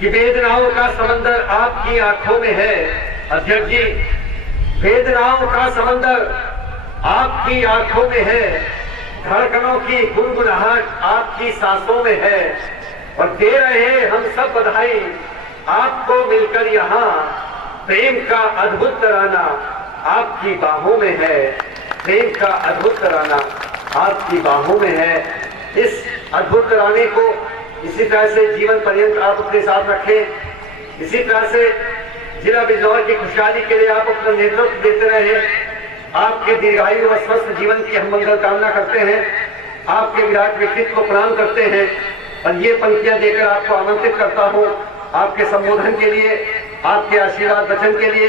कि वेदनाओं का समंदर आपकी आंखों में है। अध्यक्ष जी, वेदनाओं का समंदर आपकी आंखों में है, धड़कनों की गुनगुनाहट आपकी सांसों में है, और दे रहे हम सब बधाई आपको मिलकर यहाँ। प्रेम का अद्भुत तराना आपकी बाहों में है, प्रेम का अद्भुत तराना आपकी बाहों में है। इस अद्भुत तराने को इसी तरह से जीवन पर्यंत आप अपने साथ रखें। इसी तरह से जिला बिजनौर की खुशहाली के लिए आप अपना नेतृत्व देते रहे। आपके दीर्घायु व स्वस्थ जीवन की हम मंगल कामना करते हैं, आपके विराट व्यक्तित्व को प्रणाम करते हैं और ये पंक्तियां देकर आपको आमंत्रित करता हूं आपके संबोधन के लिए, आपके आशीर्वाद वचन के लिए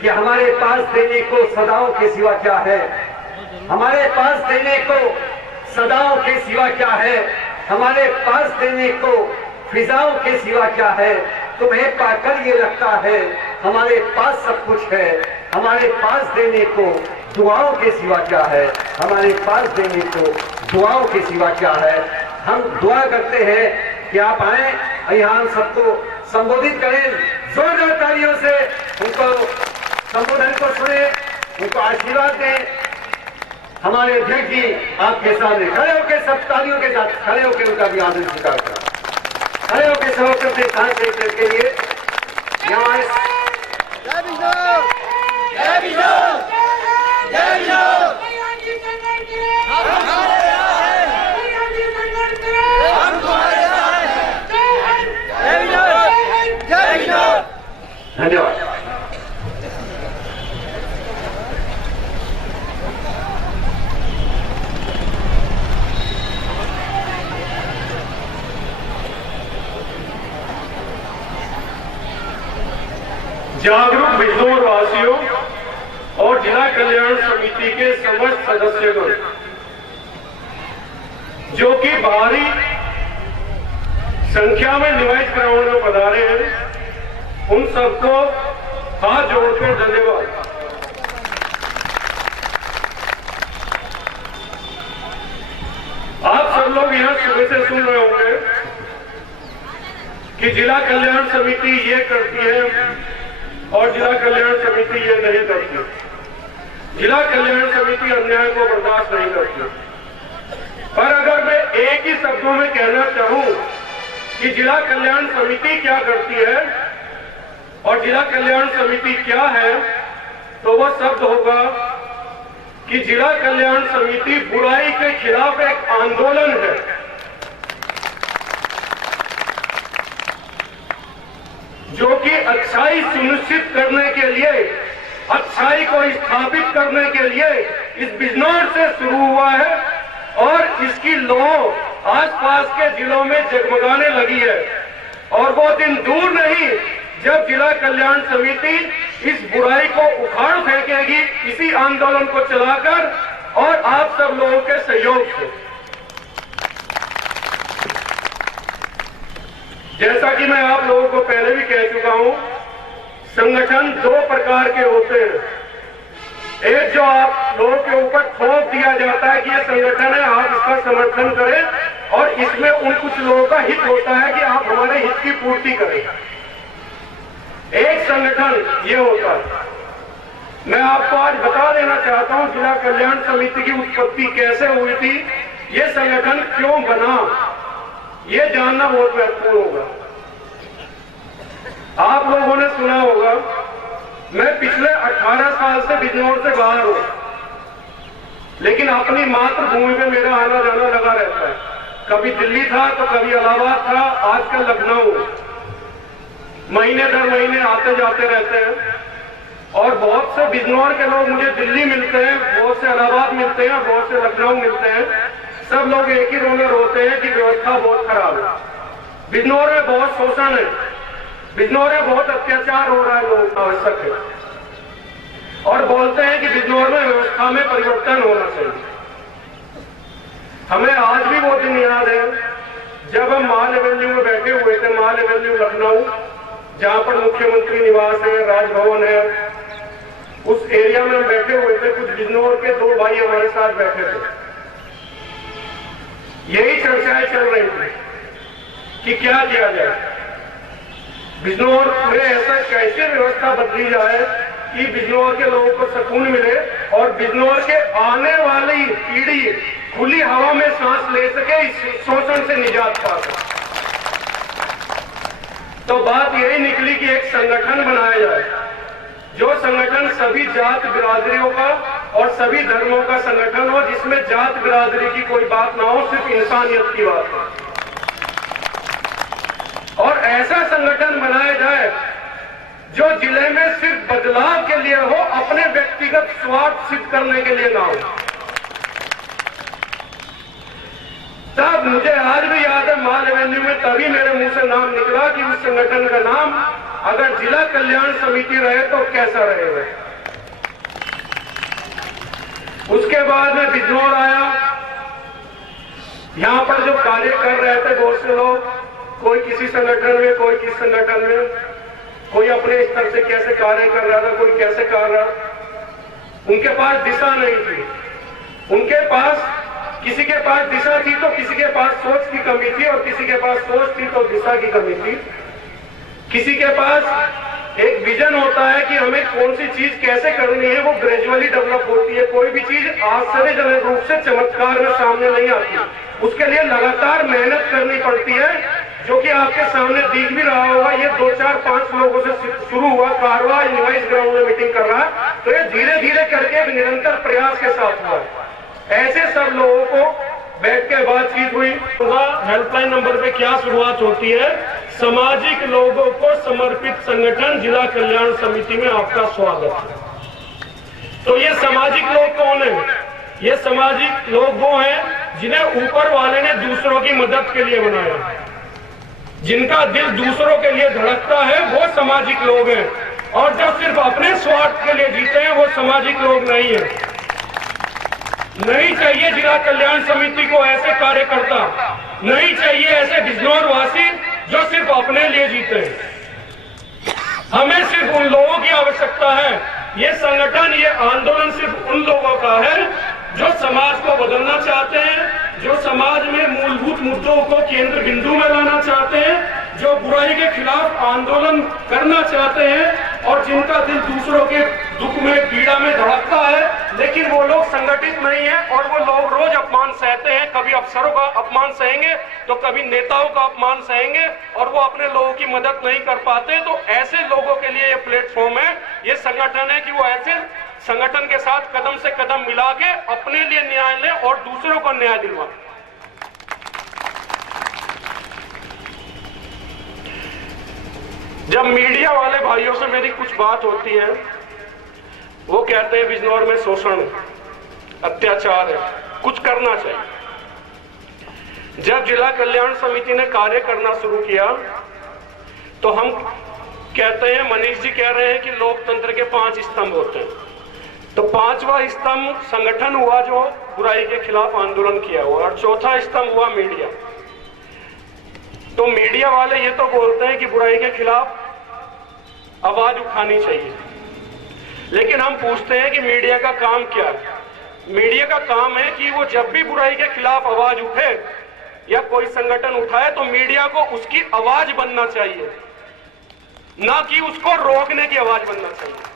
कि हमारे पास देने को सदाओं के सिवा क्या है, हमारे पास देने को सदाओं के सिवा क्या है, हमारे पास देने को फिजाओं के सिवा क्या है। तुम्हें पाकर ये लगता है हमारे पास सब कुछ है, हमारे पास देने को दुआओं के सिवा क्या है, हमारे पास देने को दुआओं के सिवा क्या है। हम दुआ करते हैं कि आप आए, यहाँ हम सबको संबोधित करें, जोरदार तालियों से उनको संबोधन को सुने, उनको आशीर्वाद दें। हमारे अध्यक्ष जी आपके सामने खड़े होकर सब तालियों के साथ खड़े होकर उनका भी आदर स्वीकार करें। खड़े होकर सब करते सांस के लिए यहाँ जय बिजनौर, जय बिजनौर, जय बिजनौर। हम तुम्हारे यहाँ हैं, हम तुम्हारे यहाँ हैं। जय बिजनौर, जय बिजनौर। धन्यवाद। जागरूक बिजनौर वासियों और जिला कल्याण समिति के समस्त सदस्यगण जो कि भारी संख्या में निवास ग्राउंड में पधारे हैं, उन सबको हाथ जोड़कर धन्यवाद। आप सब लोग यहाँ सुबह से सुन रहे होंगे कि जिला कल्याण समिति ये करती है और जिला कल्याण समिति ये नहीं करती। जिला कल्याण समिति अन्याय को बर्दाश्त नहीं करती। पर अगर मैं एक ही शब्दों में कहना चाहूं कि जिला कल्याण समिति क्या करती है और जिला कल्याण समिति क्या है, तो वह शब्द होगा कि जिला कल्याण समिति बुराई के खिलाफ एक आंदोलन है। जो कि अच्छाई सुनिश्चित करने के लिए, अच्छाई को स्थापित करने के लिए इस बिजनौर से शुरू हुआ है और इसकी लौ आसपास के जिलों में जगमगाने लगी है। और वो दिन दूर नहीं जब जिला कल्याण समिति इस बुराई को उखाड़ फेंकेगी इसी आंदोलन को चलाकर और आप सब लोगों के सहयोग से। जैसा कि मैं आप लोगों को पहले भी कह चुका हूं, संगठन दो प्रकार के होते हैं। एक जो आप लोगों के ऊपर थोप दिया जाता है कि ये संगठन है, आप इसका समर्थन करें, और इसमें उन कुछ लोगों का हित होता है कि आप हमारे हित की पूर्ति करें। एक संगठन ये होता है। मैं आपको आज बता देना चाहता हूं जिला कल्याण समिति की उत्पत्ति कैसे हुई थी, ये संगठन क्यों बना, ये जानना बहुत महत्वपूर्ण होगा। आप लोगों ने सुना होगा, मैं पिछले 18 साल से बिजनौर से बाहर हूं, लेकिन अपनी मातृभूमि में मेरा आना जाना लगा रहता है। कभी दिल्ली था तो कभी इलाहाबाद था, आजकल लखनऊ। महीने दर महीने आते जाते रहते हैं और बहुत से बिजनौर के लोग मुझे दिल्ली मिलते हैं, बहुत से इलाहाबाद मिलते हैं, बहुत से लखनऊ मिलते हैं। सब लोग एक ही रो में रोते हैं कि व्यवस्था बहुत खराब है, बिजनौर में बहुत शोषण है, बिजनौर में बहुत अत्याचार हो रहा है, लोग आवश्यक है, और बोलते हैं कि बिजनौर में व्यवस्था में परिवर्तन होना चाहिए। हमें आज भी वो दिन याद है जब हम माल एवेन्यू में बैठे हुए थे, माल एवेन्यू लखनऊ, जहां पर मुख्यमंत्री निवास है, राजभवन है, उस एरिया में हम बैठे हुए थे। कुछ बिजनौर के दो भाई हमारे साथ बैठे थे। यही चर्चाएं चल रही थी कि क्या किया जाए। बिजनौर में ऐसा कैसे व्यवस्था बदली जाए कि बिजनौर के लोगों को सुकून मिले और बिजनौर के आने वाली पीढ़ी खुली हवा में सांस ले सके, इस शोषण से निजात पा सके। तो बात यही निकली कि एक संगठन बनाया जाए, जो संगठन सभी जात बिरादरियों का और सभी धर्मों का संगठन हो, जिसमें जात बिरादरी की कोई बात ना हो, सिर्फ इंसानियत की बात हो। और ऐसा संगठन बनाया जाए जो जिले में सिर्फ बदलाव के लिए हो, अपने व्यक्तिगत स्वार्थ सिद्ध करने के लिए ना हो। तब मुझे आज भी याद है, माल एवेन्यू में तभी मेरे मुंह से नाम निकला कि उस संगठन का नाम अगर जिला कल्याण समिति रहे तो कैसा रहेगा। उसके बाद में बिजनौर आया। यहां पर जो कार्य कर रहे थे बहुत से लोग, कोई किसी संगठन में, कोई किस संगठन में, कोई अपने स्तर से कैसे कार्य कर रहा था, कोई कैसे कर रहा। उनके पास दिशा नहीं थी। उनके पास, किसी के पास दिशा थी तो किसी के पास सोच की कमी थी, और किसी के पास सोच थी तो दिशा की कमी थी। किसी के पास एक विजन होता है कि हमें कौन सी चीज कैसे करनी है, वो ग्रेजुअली डेवलप होती है। कोई भी चीज आश्चर्यजनक रूप से चमत्कार में सामने नहीं आती, उसके लिए लगातार मेहनत करनी पड़ती है, जो कि आपके सामने दिख भी रहा होगा। ये 2, 4, 5 लोगों से शुरू हुआ, कारवा इनवाइस ग्राउंड में मीटिंग कर रहा है, तो ये धीरे धीरे करके निरंतर प्रयास के साथ हुआ। ऐसे सब लोगों को बैठ के बातचीत हुई। हेल्पलाइन नंबर पे क्या शुरुआत होती है, सामाजिक लोगों को समर्पित संगठन जिला कल्याण समिति में आपका स्वागत है। तो ये सामाजिक लोग कौन है? ये सामाजिक लोग वो हैं जिन्हें ऊपर वाले ने दूसरों की मदद के लिए बनाया, जिनका दिल दूसरों के लिए धड़कता है, वो सामाजिक लोग हैं। और जो सिर्फ अपने स्वार्थ के लिए जीते हैं, वो सामाजिक लोग नहीं है। नहीं चाहिए जिला कल्याण समिति को ऐसे कार्यकर्ता, नहीं चाहिए ऐसे बिजनौर वासी जो सिर्फ अपने लिए जीते हैं। हमें सिर्फ उन लोगों की आवश्यकता है। ये संगठन, ये आंदोलन सिर्फ उन लोगों का है जो समाज को बदलना चाहते हैं, जो समाज में मूलभूत मुद्दों को केंद्र बिंदु में लाना चाहते हैं, जो बुराई के खिलाफ आंदोलन करना चाहते हैं, और जिनका दिल दूसरों के दुख में, पीड़ा में धड़कता है। लेकिन वो लोग संगठित नहीं है, और वो लोग रोज अपमान सहते हैं। कभी अफसरों का अपमान सहेंगे तो कभी नेताओं का अपमान सहेंगे, और वो अपने लोगों की मदद नहीं कर पाते। तो ऐसे लोगों के लिए ये प्लेटफॉर्म है, ये संगठन है कि वो ऐसे संगठन के साथ कदम से कदम मिला के अपने लिए न्याय ले और दूसरों को न्याय दिलवाए। जब मीडिया वाले भाइयों से मेरी कुछ बात होती है, वो कहते हैं बिजनौर में शोषण है, अत्याचार है, कुछ करना चाहिए। जब जिला कल्याण समिति ने कार्य करना शुरू किया तो हम कहते हैं, मनीष जी कह रहे हैं कि लोकतंत्र के 5 स्तंभ होते हैं। तो 5वां स्तंभ संगठन हुआ जो बुराई के खिलाफ आंदोलन किया हुआ, और 4था स्तंभ हुआ मीडिया। तो मीडिया वाले ये तो बोलते हैं कि बुराई के खिलाफ आवाज उठानी चाहिए, लेकिन हम पूछते हैं कि मीडिया का काम क्या है? मीडिया का काम है कि वो जब भी बुराई के खिलाफ आवाज उठे या कोई संगठन उठाए, तो मीडिया को उसकी आवाज बनना चाहिए, ना कि उसको रोकने की आवाज बनना चाहिए।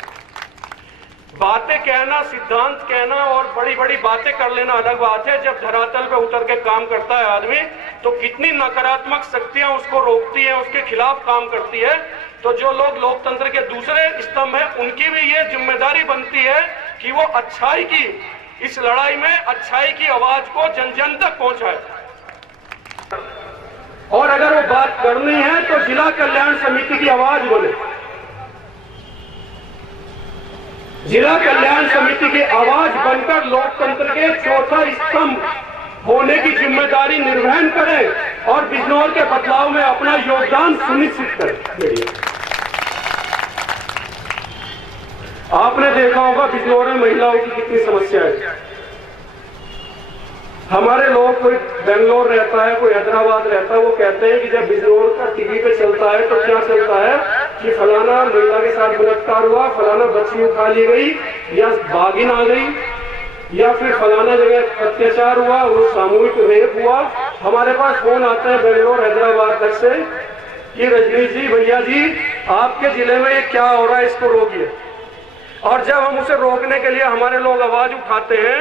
बातें कहना, सिद्धांत कहना और बड़ी बड़ी बातें कर लेना अलग बात है। जब धरातल पे उतर के काम करता है आदमी, तो कितनी नकारात्मक शक्तियां उसको रोकती हैं, उसके खिलाफ काम करती है। तो जो लोग लोकतंत्र के दूसरे स्तंभ हैं, उनकी भी ये जिम्मेदारी बनती है कि वो अच्छाई की इस लड़ाई में अच्छाई की आवाज को जन जन तक पहुंचाए। और अगर वो बात करनी है तो जिला कल्याण समिति की आवाज बोले। जिला कल्याण समिति की आवाज बनकर लोकतंत्र के 4था स्तंभ होने की जिम्मेदारी निर्वहन करें और बिजनौर के बदलाव में अपना योगदान सुनिश्चित करें। आपने देखा होगा बिजनौर में महिलाओं की कितनी समस्या है। हमारे लोग, कोई बेंगलोर रहता है, कोई हैदराबाद रहता है, वो कहते हैं कि जब बिजनौर का टीवी पे चलता है तो क्या चलता है कि फलाना महिला के साथ बलात्कार हुआ, फलाना बच्ची उठा ली गई, या बागिन आ गई, या फिर फलाना जगह अत्याचार हुआ, वो सामूहिक रेप हुआ। हमारे पास फोन आता है बेंगलोर, हैदराबाद तक से कि रजनी जी, भैया जी, आपके जिले में ये क्या हो रहा है, इसको रोकिए। और जब हम उसे रोकने के लिए हमारे लोग आवाज उठाते हैं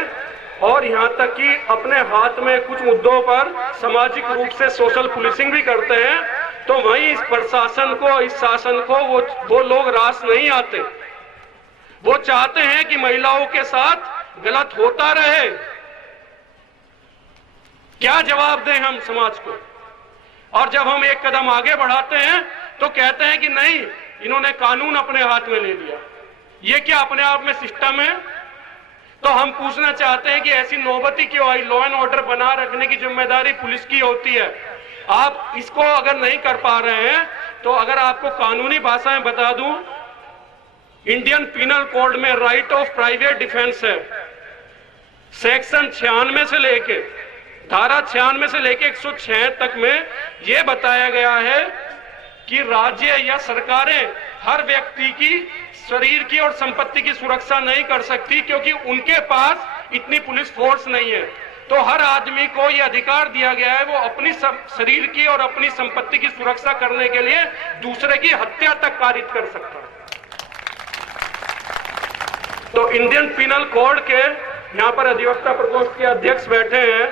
और यहाँ तक कि अपने हाथ में कुछ मुद्दों पर सामाजिक रूप से सोशल पुलिसिंग भी करते हैं, तो वहीं इस प्रशासन को, इस शासन को वो लोग रास नहीं आते। वो चाहते हैं कि महिलाओं के साथ गलत होता रहे। क्या जवाब दें हम समाज को? और जब हम एक कदम आगे बढ़ाते हैं तो कहते हैं कि नहीं, इन्होंने कानून अपने हाथ में ले लिया। ये क्या अपने आप में सिस्टम है? तो हम पूछना चाहते हैं कि ऐसी नौबती क्यों आई? लॉ एंड ऑर्डर बना रखने की जिम्मेदारी पुलिस की होती है। आप इसको अगर नहीं कर पा रहे हैं तो अगर आपको कानूनी भाषा में बता दूं, इंडियन पिनल कोड में राइट ऑफ प्राइवेट डिफेंस है। सेक्शन 96 से लेके, धारा 96 से लेके 106 तक में यह बताया गया है कि राज्य या सरकारें हर व्यक्ति की शरीर की और संपत्ति की सुरक्षा नहीं कर सकती, क्योंकि उनके पास इतनी पुलिस फोर्स नहीं है। तो हर आदमी को यह अधिकार दिया गया है, वो अपनी शरीर की और अपनी संपत्ति की सुरक्षा करने के लिए दूसरे की हत्या तक कारित कर सकता है। तो इंडियन पिनल कोड के यहाँ पर अधिवक्ता प्रकोष्ठ के अध्यक्ष बैठे हैं,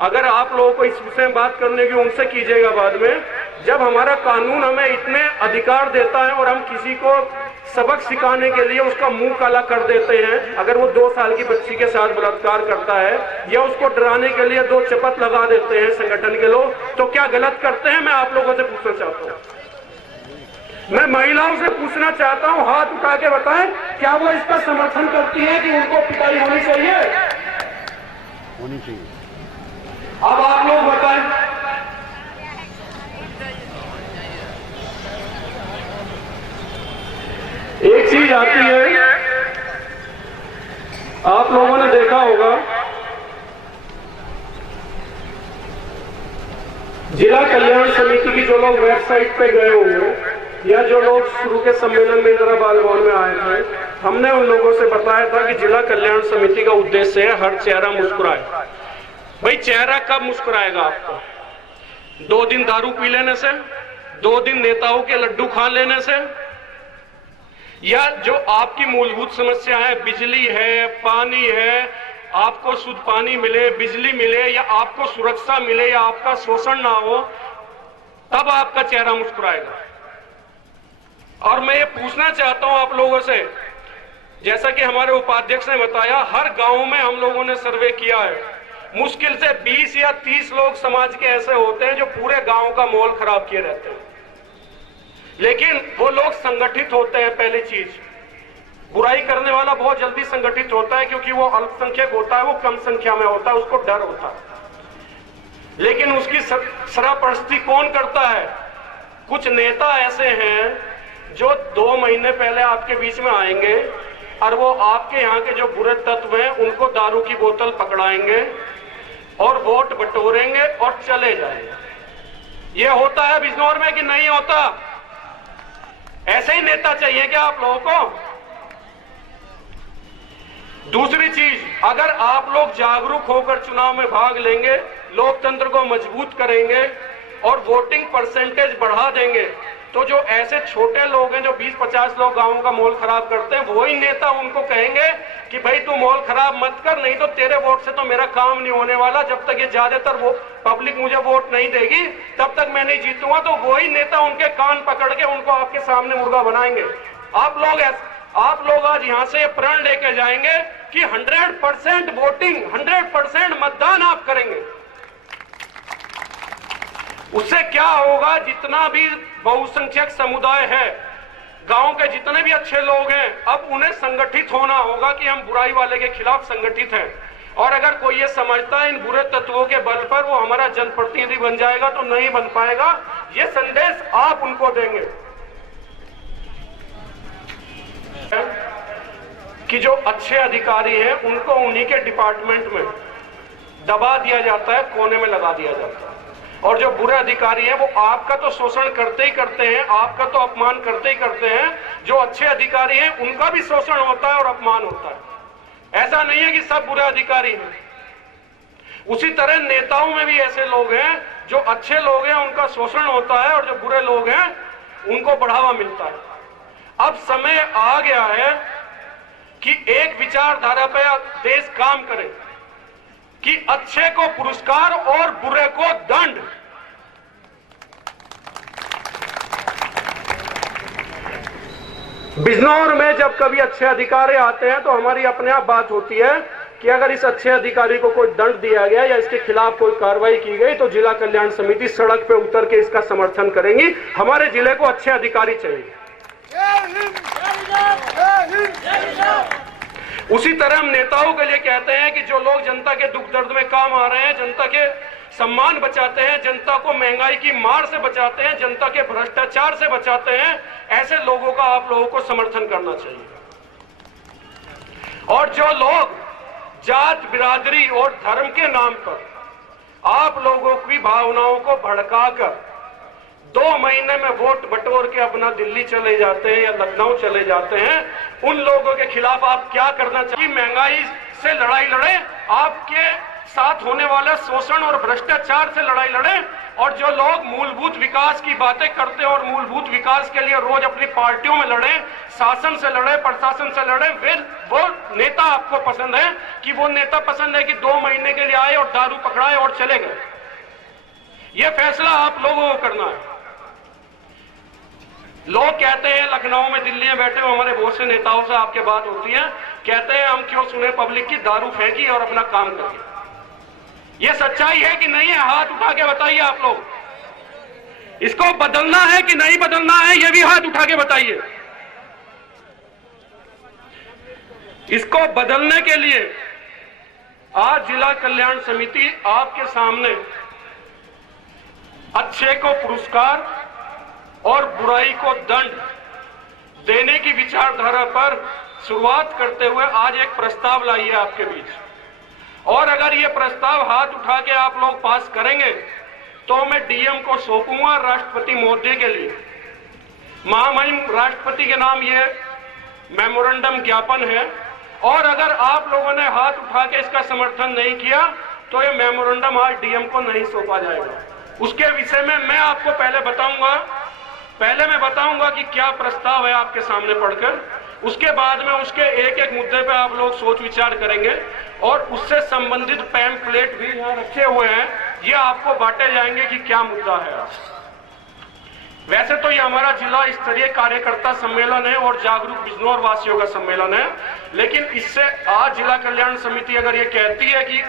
अगर आप लोगों को इस विषय में बात करने की, उनसे कीजिएगा बाद में। जब हमारा कानून हमें इतने अधिकार देता है और हम किसी को सबक सिखाने के लिए उसका मुंह काला कर देते हैं, अगर वो 2 साल की बच्ची के साथ बलात्कार करता है, या उसको डराने के लिए 2 चपत लगा देते हैं संगठन के लोग, तो क्या गलत करते हैं? मैं आप लोगों से पूछना चाहता हूँ। मैं महिलाओं से पूछना चाहता हूँ, हाथ उठा के बताएं, क्या वो इसका समर्थन करती है कि उनको पिटाई होनी चाहिए? होनी चाहिए। अब आप लोग बताएं। एक चीज आती है, आप लोगों ने देखा होगा, जिला कल्याण समिति की जो लोग वेबसाइट पे गए होंगे या जो लोग शुरू के सम्मेलन में इंदिरा बाल भवन में आए थे, हमने उन लोगों से बताया था कि जिला कल्याण समिति का उद्देश्य है हर चेहरा मुस्कुराए। भाई, चेहरा कब मुस्कुराएगा आपको? 2 दिन दारू पी लेने से, 2 दिन नेताओं के लड्डू खा लेने से, या जो आपकी मूलभूत समस्या है, बिजली है, पानी है, आपको शुद्ध पानी मिले, बिजली मिले, या आपको सुरक्षा मिले, या आपका शोषण ना हो, तब आपका चेहरा मुस्कुराएगा। और मैं ये पूछना चाहता हूं आप लोगों से, जैसा कि हमारे उपाध्यक्ष ने बताया, हर गांव में हम लोगों ने सर्वे किया है, मुश्किल से 20 या 30 लोग समाज के ऐसे होते हैं जो पूरे गांव का माहौल खराब किए रहते हैं। लेकिन वो लोग संगठित होते हैं। पहली चीज, बुराई करने वाला बहुत जल्दी संगठित होता है, क्योंकि वो अल्पसंख्यक होता है, वो कम संख्या में होता है, उसको डर होता है। लेकिन उसकी सरपरस्ती कौन करता है? कुछ नेता ऐसे हैं जो 2 महीने पहले आपके बीच में आएंगे और वो आपके यहाँ के जो बुरे तत्व हैं उनको दारू की बोतल पकड़ाएंगे और वोट बटोरेंगे और चले जाएंगे। ये होता है बिजनौर में कि नहीं होता? ऐसे ही नेता चाहिए क्या आप लोगों को? दूसरी चीज, अगर आप लोग जागरूक होकर चुनाव में भाग लेंगे, लोकतंत्र को मजबूत करेंगे और वोटिंग परसेंटेज बढ़ा देंगे, तो जो ऐसे छोटे लोग हैं जो 20-50 लोग गांव का माहौल खराब करते हैं, वही नेता उनको कहेंगे कि भाई तू माहौल खराब मत कर, नहीं तो तेरे वोट से तो मेरा काम नहीं होने वाला। जब तक ये ज्यादातर वो पब्लिक मुझे वोट नहीं देगी तब तक मैं नहीं जीतूंगा। तो वही नेता उनके कान पकड़ के उनको आपके सामने मुर्गा बनाएंगे। आप लोग आज यहाँ से प्रण लेके जाएंगे कि 100% वोटिंग, 100% मतदान आप करेंगे। उससे क्या होगा? जितना भी बहुसंख्यक समुदाय है, गांव के जितने भी अच्छे लोग हैं, अब उन्हें संगठित होना होगा कि हम बुराई वाले के खिलाफ संगठित हैं। और अगर कोई ये समझता है इन बुरे तत्वों के बल पर वो हमारा जनप्रतिनिधि बन जाएगा, तो नहीं बन पाएगा। ये संदेश आप उनको देंगे कि जो अच्छे अधिकारी हैं उनको उन्हीं के डिपार्टमेंट में दबा दिया जाता है, कोने में लगा दिया जाता है। और जो बुरे अधिकारी हैं वो आपका तो शोषण करते ही करते हैं, आपका तो अपमान करते ही करते हैं। जो अच्छे अधिकारी हैं उनका भी शोषण होता है और अपमान होता है। ऐसा नहीं है कि सब बुरे अधिकारी हैं। उसी तरह नेताओं में भी ऐसे लोग हैं जो अच्छे लोग हैं उनका शोषण होता है और जो बुरे लोग हैं उनको बढ़ावा मिलता है। अब समय आ गया है कि एक विचारधारा पे देश काम करे कि अच्छे को पुरस्कार और बुरे को दंड। बिजनौर में जब कभी अच्छे अधिकारी आते हैं तो हमारी अपने आप बात होती है कि अगर इस अच्छे अधिकारी को कोई दंड दिया गया या इसके खिलाफ कोई कार्रवाई की गई तो जिला कल्याण समिति सड़क पे उतर के इसका समर्थन करेंगी। हमारे जिले को अच्छे अधिकारी चाहिए। उसी तरह हम नेताओं के लिए कहते हैं कि जो लोग जनता के दुख दर्द में काम आ रहे हैं, जनता के सम्मान बचाते हैं, जनता को महंगाई की मार से बचाते हैं, जनता के भ्रष्टाचार से बचाते हैं, ऐसे लोगों का आप लोगों को समर्थन करना चाहिए। और जो लोग जात बिरादरी और धर्म के नाम पर आप लोगों की भावनाओं को भड़काकर 2 महीने में वोट बटोर के अपना दिल्ली चले जाते हैं या लखनऊ चले जाते हैं, उन लोगों के खिलाफ आप क्या करना चाहिए? महंगाई से लड़ाई लड़े, आपके साथ होने वाला शोषण और भ्रष्टाचार से लड़ाई लड़े, और जो लोग मूलभूत विकास की बातें करते हैं और मूलभूत विकास के लिए रोज अपनी पार्टियों में लड़े, शासन से लड़े, प्रशासन से लड़े, वो नेता आपको पसंद है कि वो नेता पसंद है कि 2 महीने के लिए आए और दारू पकड़ाए और चले गए? ये फैसला आप लोगों को करना है। लोग कहते हैं लखनऊ में, दिल्ली में बैठे हुए हमारे बहुत से नेताओं से आपके बात होती है, कहते हैं हम क्यों सुने पब्लिक की, दारू फेंकी और अपना काम करिए। ये सच्चाई है कि नहीं है? हाथ उठा के बताइए आप लोग। इसको बदलना है कि नहीं बदलना है, ये भी हाथ उठा के बताइए। इसको बदलने के लिए आज जिला कल्याण समिति आपके सामने अच्छे को पुरस्कार और बुराई को दंड देने की विचारधारा पर शुरुआत करते हुए आज एक प्रस्ताव लाई है आपके बीच। और अगर ये प्रस्ताव हाथ उठा के आप लोग पास करेंगे तो मैं डीएम को सौंपूंगा राष्ट्रपति महोदय के लिए। महामहिम राष्ट्रपति के नाम ये मेमोरेंडम ज्ञापन है, और अगर आप लोगों ने हाथ उठा के इसका समर्थन नहीं किया तो ये मेमोरेंडम आज डीएम को नहीं सौंपा जाएगा। उसके विषय में मैं आपको पहले मैं बताऊंगा कि क्या प्रस्ताव है आपके सामने पढ़कर। उसके बाद में उसके एक एक मुद्दे पे आप लोग सोच विचार करेंगे और उससे संबंधित पैम्फलेट भी यहाँ रखे हुए हैं, ये आपको बांटे जाएंगे कि क्या मुद्दा है। वैसे तो ये हमारा जिला स्तरीय कार्यकर्ता सम्मेलन है और जागरूक बिजनौर वासियों का सम्मेलन है, लेकिन इससे आज जिला कल्याण समिति अगर ये कहती है कि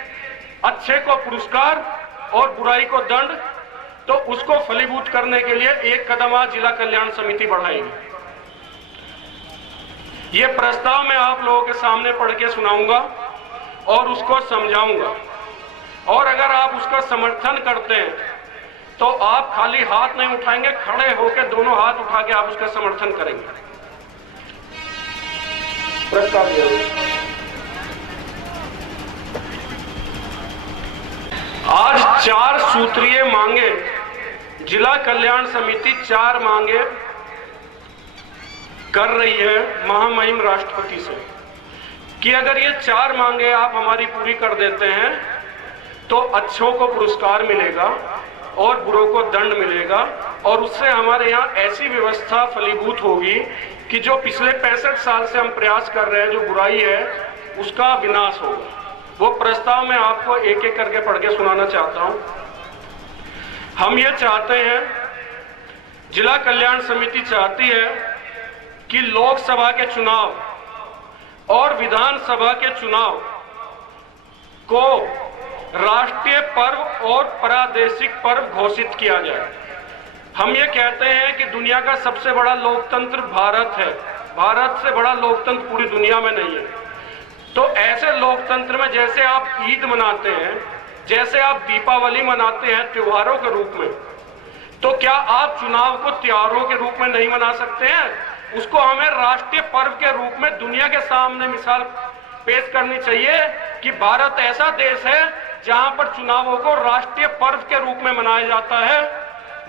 अच्छे को पुरस्कार और बुराई को दंड, तो उसको फलीभूत करने के लिए एक कदम आज जिला कल्याण समिति बढ़ाएगी। ये प्रस्ताव मैं आप लोगों के सामने पढ़ के सुनाऊंगा और उसको समझाऊंगा, और अगर आप उसका समर्थन करते हैं तो आप खाली हाथ नहीं उठाएंगे, खड़े होकर दोनों हाथ उठा के आप उसका समर्थन करेंगे। प्रस्ताव आज 4 सूत्रीय मांगे जिला कल्याण समिति 4 मांगे कर रही है महामहिम राष्ट्रपति से कि अगर ये 4 मांगे आप हमारी पूरी कर देते हैं तो अच्छों को पुरस्कार मिलेगा और बुरों को दंड मिलेगा, और उससे हमारे यहाँ ऐसी व्यवस्था फलीभूत होगी कि जो पिछले 65 साल से हम प्रयास कर रहे हैं, जो बुराई है उसका विनाश होगा। वो प्रस्ताव मैं आपको एक एक करके पढ़ के सुनाना चाहता हूं। हम ये चाहते हैं, जिला कल्याण समिति चाहती है कि लोकसभा के चुनाव और विधानसभा के चुनाव को राष्ट्रीय पर्व और प्रादेशिक पर्व घोषित किया जाए। हम ये कहते हैं कि दुनिया का सबसे बड़ा लोकतंत्र भारत है, भारत से बड़ा लोकतंत्र पूरी दुनिया में नहीं है। तो ऐसे लोकतंत्र में जैसे आप ईद मनाते हैं, जैसे आप दीपावली मनाते हैं त्योहारों के रूप में, तो क्या आप चुनाव को त्योहारों के रूप में नहीं मना सकते हैं? उसको हमें राष्ट्रीय पर्व के रूप में दुनिया के सामने मिसाल पेश करनी चाहिए कि भारत ऐसा देश है जहां पर चुनावों को राष्ट्रीय पर्व के रूप में मनाया जाता है,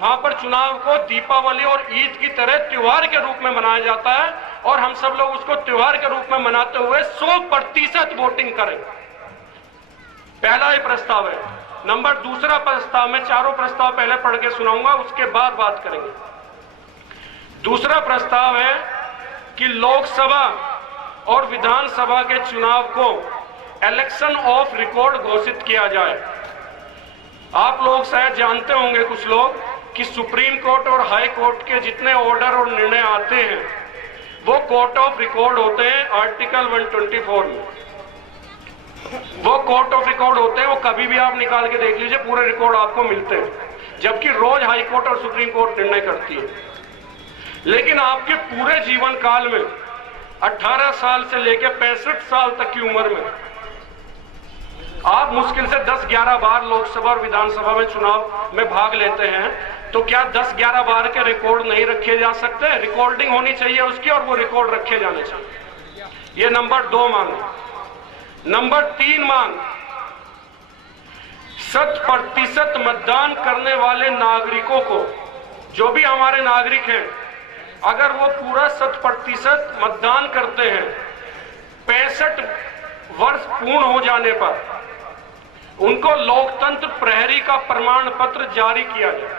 वहां पर चुनाव को दीपावली और ईद की तरह त्योहार के रूप में मनाया जाता है, और हम सब लोग उसको त्योहार के रूप में मनाते हुए 100% वोटिंग करें। पहला ये प्रस्ताव है। नंबर दूसरा प्रस्ताव, मैं चारों प्रस्ताव पहले पढ़ के सुनाऊंगा, उसके बाद बात करेंगे। दूसरा प्रस्ताव है कि लोकसभा और विधानसभा के चुनाव को इलेक्शन ऑफ रिकॉर्ड घोषित किया जाए। आप लोग शायद जानते होंगे कुछ लोग कि सुप्रीम कोर्ट और हाई कोर्ट के जितने ऑर्डर और निर्णय आते हैं वो कोर्ट ऑफ रिकॉर्ड होते हैं। आर्टिकल 124 में वो कोर्ट ऑफ रिकॉर्ड होते हैं, वो कभी भी आप निकाल के देख लीजिए, पूरे रिकॉर्ड आपको मिलते हैं, जबकि रोज हाई कोर्ट और सुप्रीम कोर्ट निर्णय करती है। लेकिन आपके पूरे जीवन काल में 18 साल से लेकर 65 साल तक की उम्र में आप मुश्किल से 10-11 बार लोकसभा और विधानसभा में चुनाव में भाग लेते हैं, तो क्या 10-11 बार के रिकॉर्ड नहीं रखे जा सकते? रिकॉर्डिंग होनी चाहिए उसकी और वो रिकॉर्ड रखे जाने चाहिए। ये नंबर 2 मांग है। नंबर 3 मांग, 100% मतदान करने वाले नागरिकों को, जो भी हमारे नागरिक हैं, अगर वो पूरा 100% मतदान करते हैं, 65 वर्ष पूर्ण हो जाने पर उनको लोकतंत्र प्रहरी का प्रमाण पत्र जारी किया जाए।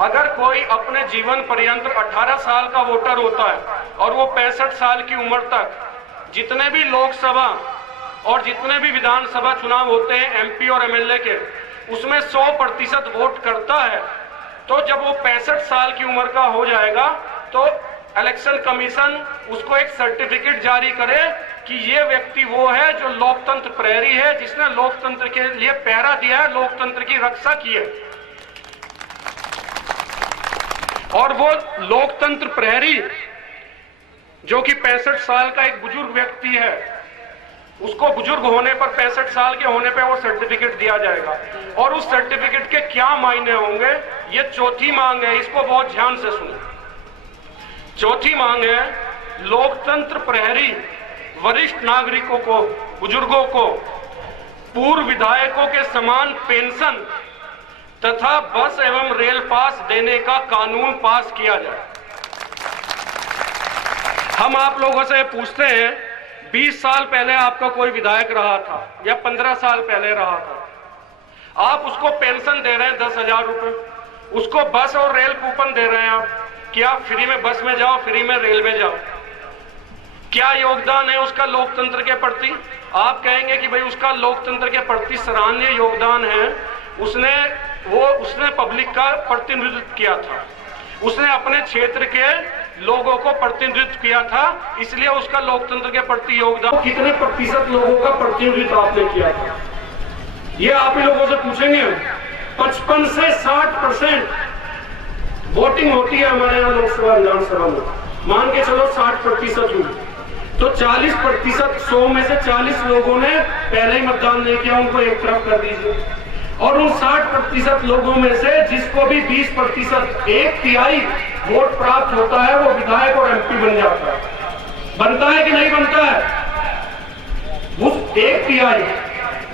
अगर कोई अपने जीवन पर्यंत 18 साल का वोटर होता है और वो 65 साल की उम्र तक जितने भी लोकसभा और जितने भी विधानसभा चुनाव होते हैं एमपी और एमएलए के, उसमें 100% वोट करता है, तो जब वो 65 साल की उम्र का हो जाएगा तो इलेक्शन कमीशन उसको एक सर्टिफिकेट जारी करे कि ये व्यक्ति वो है जो लोकतंत्र प्रहरी है, जिसने लोकतंत्र के लिए पहरा दिया है, लोकतंत्र की रक्षा की है। और वो लोकतंत्र प्रहरी जो कि 65 साल का एक बुजुर्ग व्यक्ति है, उसको बुजुर्ग होने पर 65 साल के होने पर वो सर्टिफिकेट दिया जाएगा। और उस सर्टिफिकेट के क्या मायने होंगे, ये चौथी मांग है, इसको बहुत ध्यान से सुनो। चौथी मांग है, लोकतंत्र प्रहरी वरिष्ठ नागरिकों को, बुजुर्गों को पूर्व विधायकों के समान पेंशन तथा बस एवं रेल पास देने का कानून पास किया जाए। हम आप लोगों से पूछते हैं, 20 साल पहले आपका कोई विधायक रहा था या 15 साल पहले रहा था, आप उसको पेंशन दे रहे हैं 10,000 रुपए, उसको बस और रेल कूपन दे रहे हैं आप कि आप फ्री में बस में जाओ, फ्री में रेल में जाओ। क्या योगदान है उसका लोकतंत्र के प्रति? आप कहेंगे कि भाई उसका लोकतंत्र के प्रति सराहनीय योगदान है, उसने पब्लिक का प्रतिनिधित्व किया था, उसने अपने क्षेत्र के लोगों को प्रतिनिधित्व किया था, इसलिए उसका लोकतंत्र के प्रति योगदान। कितने प्रतिशत लोगों का प्रतिनिधित्व आपने किया था, ये आप ही लोगों से पूछेंगे। 55 से 60% वोटिंग होती है हमारे यहाँ लोकसभा विधानसभा में, मान के चलो 60% हुई, तो 40%, 100 में से 40 लोगों ने पहले ही मतदान नहीं किया, उनको एक तरफ कर दीजिए। और उन 60% लोगों में से जिसको भी 20%, 1/3 वोट प्राप्त होता है, वो विधायक और एमपी बन जाता है। बनता है कि नहीं बनता है? उस 1/3,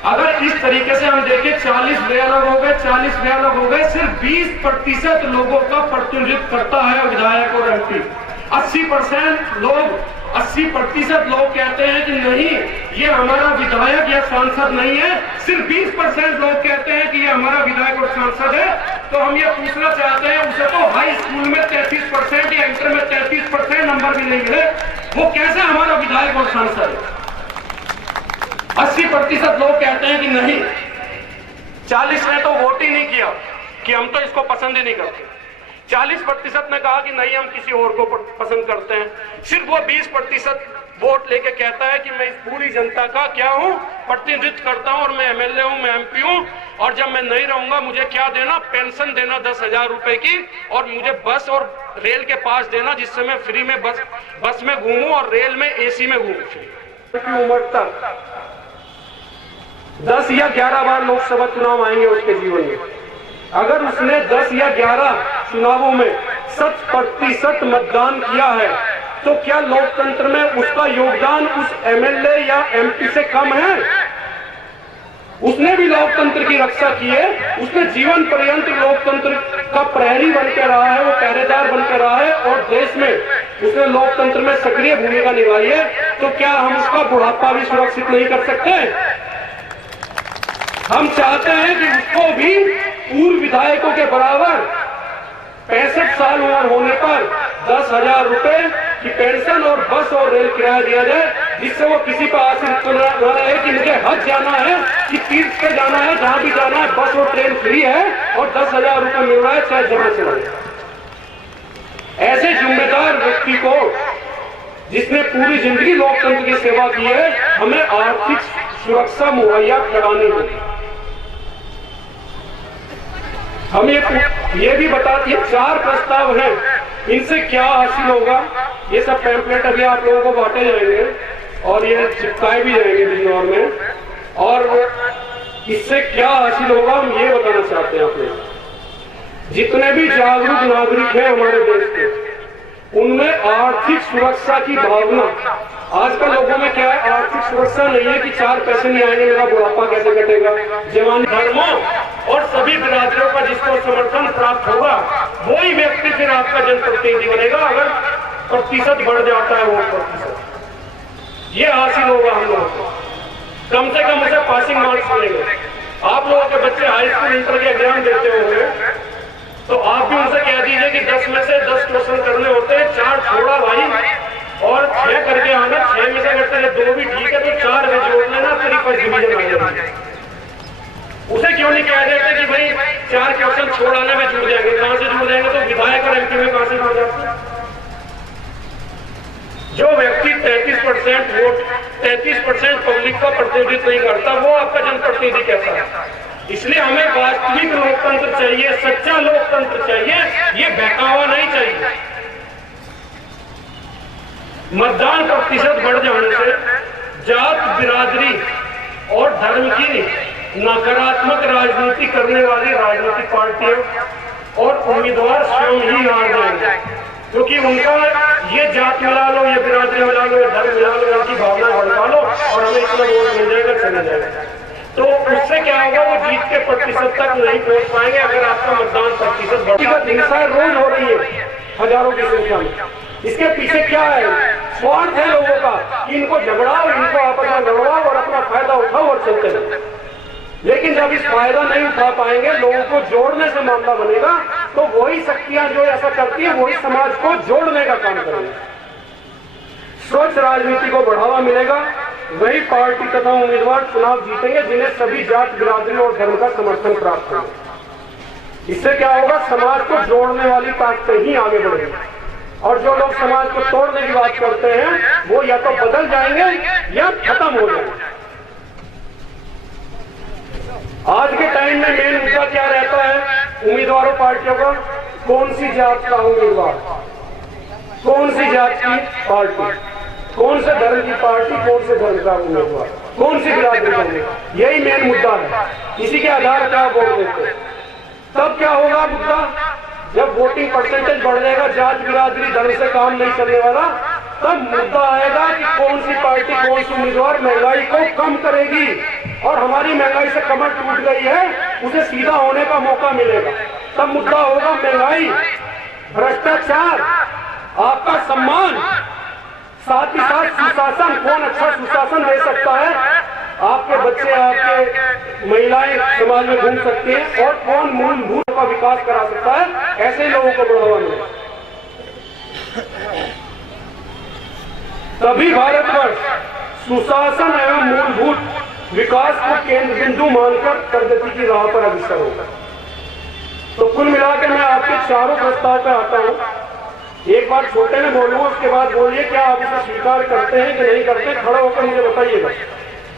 अगर इस तरीके से हम देखें, 40 वे अलग हो गए, 40 वे अलग हो गए, सिर्फ 20% लोगों का प्रतिनिधित्व करता है विधायक और एमपी। 80% लोग कहते हैं कि नहीं, ये हमारा विधायक या सांसद नहीं है, सिर्फ 20% लोग कहते हैं कि ये हमारा विधायक और सांसद है। तो हम ये पूछना चाहते हैं, उसे तो हाई स्कूल में 33% या इंटर में 33% नंबर भी नहीं मिले, वो कैसे हमारा विधायक और सांसद है? 80% लोग कहते हैं कि नहीं, 40 ने तो वोट ही नहीं किया कि हम तो इसको पसंद ही नहीं करते, 40% ने कहा कि नहीं हम किसी और को पसंद करते हैं। सिर्फ वो 20% वोट लेके कहता है कि मैं इस पूरी जनता का क्या हूं, प्रतिनिधित्व करता हूं, और मैं एमएलए हूं, मैं एमपी हूं, और जब मैं नहीं रहूंगा मुझे क्या देना, पेंशन देना 10,000 रुपए की, और मुझे बस और रेल के पास देना जिससे मैं फ्री में बस में घूमूं और रेल में एसी में घूमूं। उम्र तक 10 या 11 बार लोकसभा चुनाव आएंगे उसके जीवन में, अगर उसने 10 या 11 चुनावों में 100% मतदान किया है, तो क्या लोकतंत्र में उसका योगदान उस एमएलए या एमपी से कम है? उसने भी लोकतंत्र की रक्षा की है, उसने जीवन पर्यंत लोकतंत्र का प्रहरी बनकर रहा है, वो पहरेदार बनकर रहा है, और देश में उसने लोकतंत्र में सक्रिय भूमिका निभाई है। तो क्या हम उसका बुढ़ापा भी सुरक्षित नहीं कर सकते? हम चाहते हैं कि उसको भी पूर्व विधायकों के बराबर 65 साल उम्र होने पर 10,000 रुपए की पेंशन और बस और रेल किराया दिया जाए, जिससे वो किसी पर आश्रित न रहे कि मुझे हज जाना है कि तीर्थ पे जाना है, जहां भी जाना है बस और ट्रेन फ्री है और 10,000 रुपए मिल रहा है चाहे जमा से रहे। ऐसे जिम्मेदार व्यक्ति को, जिसने पूरी जिंदगी लोकतंत्र की सेवा की है, हमें आर्थिक सुरक्षा मुहैया करानी होगी। हम ये भी बताते हैं 4 प्रस्ताव हैं, इनसे क्या हासिल होगा। ये सब पैम्पलेट अभी आप लोगों को बांटे जाएंगे और ये चिपकाए भी जाएंगे बिजनौर में, और इससे क्या हासिल होगा हम ये बताना चाहते हैं। आपने जितने भी जागरूक नागरिक हैं हमारे देश के, उनमें आर्थिक सुरक्षा की भावना, आजकल लोगों में क्या है, आर्थिक सुरक्षा नहीं है कि 4 पैसे नहीं आएंगे, मेरा बुढ़ापा कैसे कटेगा। जवान धर्मों और सभी बिरादरियों का जिसको समर्थन प्राप्त होगा वही व्यक्ति फिर आपका जनप्रतिनिधि बनेगा, अगर प्रतिशत बढ़ जाता है वोट प्रतिशत, ये हासिल होगा हम लोगों को। कम से कम उसे पासिंग मार्क्स मिलेंगे। आप लोगों के बच्चे हाई स्कूल इंटर के एग्जाम देते होंगे, तो आप भी उनसे कह दीजिए कि 10 में से 10 क्वेश्चन करने होते हैं, 4 छोड़ा भाई और 6 करके आना। 6 में से अगर तेरे 2 भी ठीक है तो 4 में जोड़ लेना, तेरी फर्स्ट डिवीजन आ जाएगी। उसे क्यों नहीं कह देते कि भाई 4 क्वेश्चन छोड़ आने में जुड़ जाएंगे। कहां से जुड़ जाएंगे? तो विधायक और एमपी में कहां से जुड़ जाते हैं? जो व्यक्ति 33% वोट, 33% पब्लिक का प्रतिनिधित्व नहीं करता, वो आपका जनप्रतिनिधि कैसा है? इसलिए हमें वास्तविक लोकतंत्र चाहिए, सच्चा लोकतंत्र चाहिए, ये बहकावा नहीं चाहिए। मतदान प्रतिशत बढ़ जाने से जात, बिरादरी और धर्म की नकारात्मक राजनीति करने वाली राजनीतिक पार्टियां और उम्मीदवार स्वयं ही हार जाएंगे, क्योंकि उनका ये जात मिला लो, ये बिरादरी मिला लो, ये धर्म मिला लो, इनकी भावना भड़का लो और हमें इतना वोट मिल जाएगा, चला जाएगा। तो उससे क्या होगा, वो जीत के प्रतिशत तक नहीं पहुंच पाएंगे अगर आपका मतदान प्रतिशत बढ़ेगा। हिंसा रोज हो रही है हजारों की संख्या में। इसके पीछे क्या है? स्वार्थ है लोगों का कि इनको झगड़ाओ, इनको आपस में लड़वाओ और अपना फायदा उठाओ और चलते रहो। लेकिन जब इस फायदा नहीं उठा पाएंगे, लोगों को जोड़ने से मामला बनेगा, तो वही शक्तियां जो ऐसा करती है वही समाज को जोड़ने का काम करेंगे। स्वच्छ राजनीति को बढ़ावा मिलेगा, वही पार्टी तथा उम्मीदवार चुनाव जीतेंगे जिन्हें सभी जात, बिरादरी और धर्म का समर्थन प्राप्त होगा। इससे क्या होगा, समाज को जोड़ने वाली ताकतें ही आगे बढ़ेंगी, और जो लोग समाज को तोड़ने की बात करते हैं वो या तो बदल जाएंगे या खत्म हो जाएंगे। आज के टाइम में मेन मुद्दा क्या रहता है उम्मीदवारों, पार्टियों का? कौन सी जात का उम्मीदवार, कौन सी जात की पार्टी, कौन से धर्म की पार्टी, कौन से धर्म का उम्मीदवार, कौन सी बिरादरी का उम्मीदवार, यही मेन मुद्दा है। इसी के आधार पर आप वोट देते हैं। तब क्या होगा मुद्दा, जब वोटिंग परसेंटेज बढ़ जाएगा, जात, बिरादरी, धर्म से काम नहीं चलने वाला, तब मुद्दा आएगा कि कौन सी पार्टी, कौन सी उम्मीदवार महंगाई को कम करेगी, और हमारी महंगाई से कमर टूट गई है, उसे सीधा होने का मौका मिलेगा। तब मुद्दा होगा महंगाई, भ्रष्टाचार, आपका सम्मान, साथ ही साथ सुशासन। कौन अच्छा सुशासन दे सकता है? आपके बच्चे, आपके महिलाएं समाज में घूम सकती हैं, और कौन मूलभूत का विकास करा सकता है? ऐसे लोगों को बढ़ावा मिलेगा। तभी भारतवर्ष सुशासन एवं मूलभूत विकास को केंद्र बिंदु मानकर प्रगति की राह पर अग्रसर होगा। तो कुल मिलाकर मैं आपके चारों प्रस्ताव पर आता हूं। एक बार छोटे में बोलूंगा, उसके बाद बोलिए क्या आप इसे स्वीकार करते हैं कि नहीं करते, खड़ा होकर मुझे बताइएगा।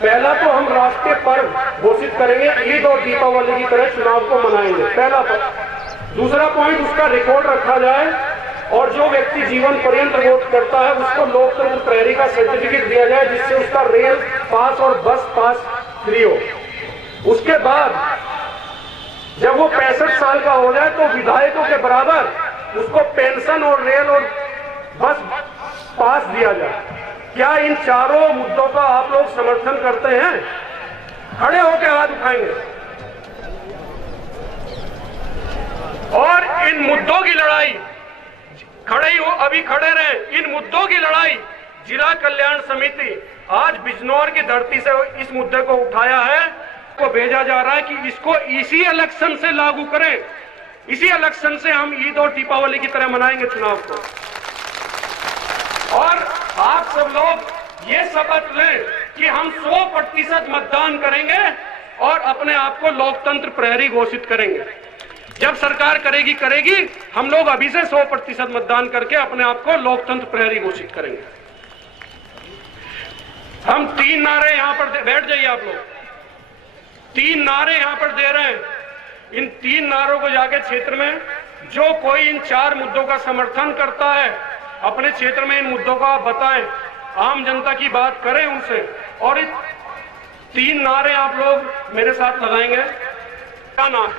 पहला तो हम राष्ट्रीय पर्व घोषित करेंगे, ईद और दीपावली की तरह चुनाव को मनाएंगे, पहला पर्व। दूसरा पॉइंट, उसका रिकॉर्ड रखा जाए, और जो व्यक्ति जीवन पर्यंत वोट करता है उसको लोकतंत्र प्रहरी का सर्टिफिकेट दिया जाए, जिससे उसका रेल पास और बस पास फ्री हो। उसके बाद जब वो 65 साल का हो जाए तो विधायकों के बराबर उसको पेंशन और रेल और बस पास दिया जाए। क्या इन चारों मुद्दों का आप लोग समर्थन करते हैं? खड़े होकर हाथ उठाएंगे। और इन मुद्दों की लड़ाई, खड़े ही हो, अभी खड़े रहे। इन मुद्दों की लड़ाई जिला कल्याण समिति आज बिजनौर की धरती से इस मुद्दे को उठाया है, को भेजा जा रहा है कि इसको इसी इलेक्शन से लागू करें, इसी इलेक्शन से हम ईद और दीपावली की तरह मनाएंगे चुनाव को। और आप सब लोग ये शपथ लें कि हम 100% मतदान करेंगे और अपने आप को लोकतंत्र प्रहरी घोषित करेंगे। जब सरकार करेगी, हम लोग अभी से 100% मतदान करके अपने आप को लोकतंत्र प्रहरी घोषित करेंगे। हम 3 नारे यहां पर बैठ जाइए आप लोग, 3 नारे यहां पर दे रहे हैं। इन 3 नारों को जाके क्षेत्र में जो कोई इन 4 मुद्दों का समर्थन करता है, अपने क्षेत्र में इन मुद्दों का बताएं, आम जनता की बात करें उनसे। और इन 3 नारे आप लोग मेरे साथ लगाएंगे। क्या नारा है?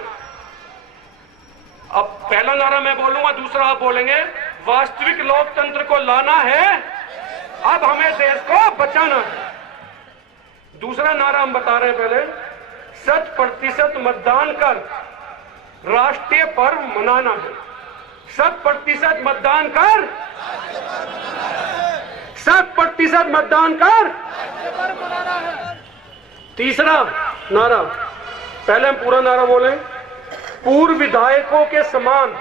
अब पहला नारा मैं बोलूंगा, दूसरा आप बोलेंगे। वास्तविक लोकतंत्र को लाना है, अब हमें देश को बचाना है। दूसरा नारा हम बता रहे हैं पहले, 100% मतदान कर राष्ट्रीय पर्व मनाना है। 100% मतदान कर, 100% मतदान कर। तीसरा नारा, पहले हम पूरा नारा बोलें। पूर्व विधायकों के समान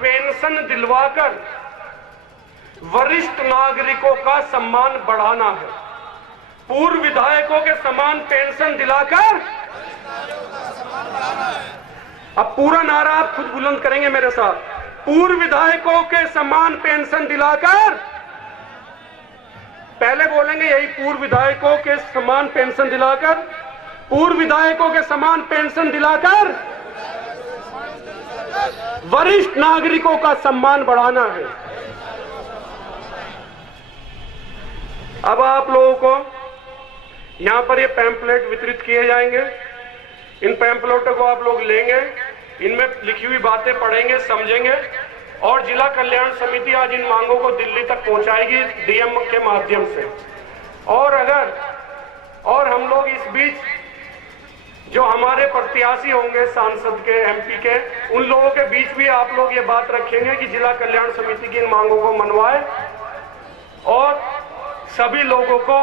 पेंशन दिलवाकर वरिष्ठ नागरिकों का सम्मान बढ़ाना है। पूर्व विधायकों के समान पेंशन दिलाकर, अब पूरा नारा आप खुद बुलंद करेंगे मेरे साथ। पूर्व विधायकों के समान पेंशन दिलाकर, पहले बोलेंगे यही, पूर्व विधायकों के समान पेंशन दिलाकर, पूर्व विधायकों के समान पेंशन दिलाकर वरिष्ठ नागरिकों का सम्मान बढ़ाना है। अब आप लोगों को यहां पर ये पैम्पलेट वितरित किए जाएंगे। इन पैम्पलेटों को आप लोग लेंगे, इनमें लिखी हुई बातें पढ़ेंगे, समझेंगे और जिला कल्याण समिति आज इन मांगों को दिल्ली तक पहुंचाएगी डीएम के माध्यम से। और हम लोग इस बीच जो हमारे प्रत्याशी होंगे सांसद के, एमपी के, उन लोगों के बीच भी आप लोग ये बात रखेंगे कि जिला कल्याण समिति की इन मांगों को मनवाए और सभी लोगों को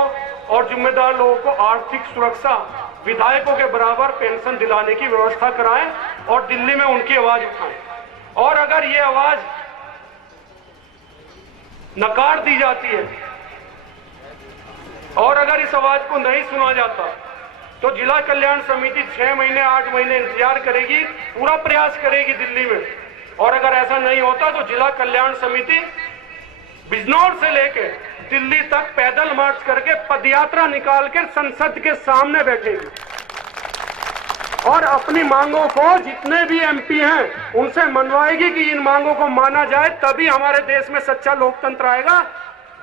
और जिम्मेदार लोगों को आर्थिक सुरक्षा, विधायकों के बराबर पेंशन दिलाने की व्यवस्था कराएं और दिल्ली में उनकी आवाज उठाएं। और अगर ये आवाज नकार दी जाती है और अगर इस आवाज को नहीं सुना जाता तो जिला कल्याण समिति 6 महीने 8 महीने इंतजार करेगी, पूरा प्रयास करेगी दिल्ली में। और अगर ऐसा नहीं होता तो जिला कल्याण समिति बिजनौर से लेकर दिल्ली तक पैदल मार्च करके पदयात्रा निकाल कर संसद के सामने बैठेगी और अपनी मांगों को, जितने भी एमपी हैं उनसे मनवाएगी कि इन मांगों को माना जाए, तभी हमारे देश में सच्चा लोकतंत्र आएगा।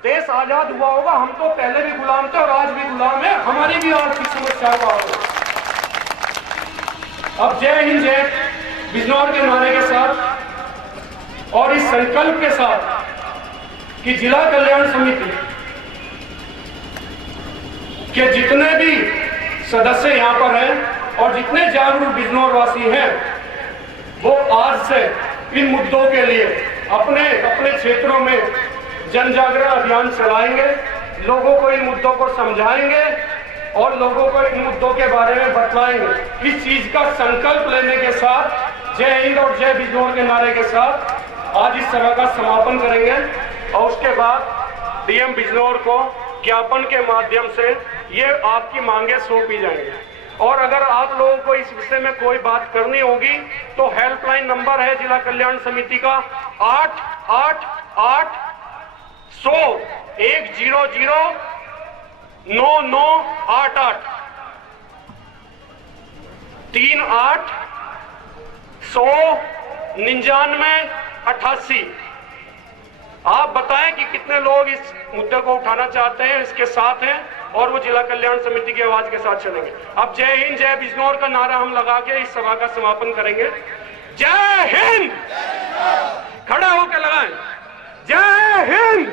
देश आजाद हुआ होगा, हम तो पहले भी गुलाम थे और आज भी गुलाम है, हमारी भी आर्थिक समस्या का होगा। अब जय हिंद जय बिजनौर के नारे के साथ और इस संकल्प के साथ कि जिला कल्याण समिति के जितने भी सदस्य यहां पर हैं और जितने जागरूक बिजनौर वासी हैं, वो आज से इन मुद्दों के लिए अपने अपने क्षेत्रों में जन जागरण अभियान चलाएंगे, लोगों को इन मुद्दों को समझाएंगे और लोगों को इन मुद्दों के बारे में बतलाएंगे। इस चीज का संकल्प लेने के साथ जय हिंद और जय बिजनौर के नारे के साथ आज इस सभा का समापन करेंगे और उसके बाद डीएम बिजनौर को ज्ञापन के माध्यम से ये आपकी मांगे सौंपी जाएंगी। और अगर आप लोगों को इस विषय में कोई बात करनी होगी तो हेल्पलाइन नंबर है जिला कल्याण समिति का 888-100-9988 38-100-99-88। आप बताएं कि कितने लोग इस मुद्दे को उठाना चाहते हैं, इसके साथ हैं और वो जिला कल्याण समिति की आवाज के साथ चलेंगे। अब जय हिंद जय बिजनौर का नारा हम लगा के इस सभा का समापन करेंगे। जय हिंद, खड़ा होकर लगाएं, जय हिंद।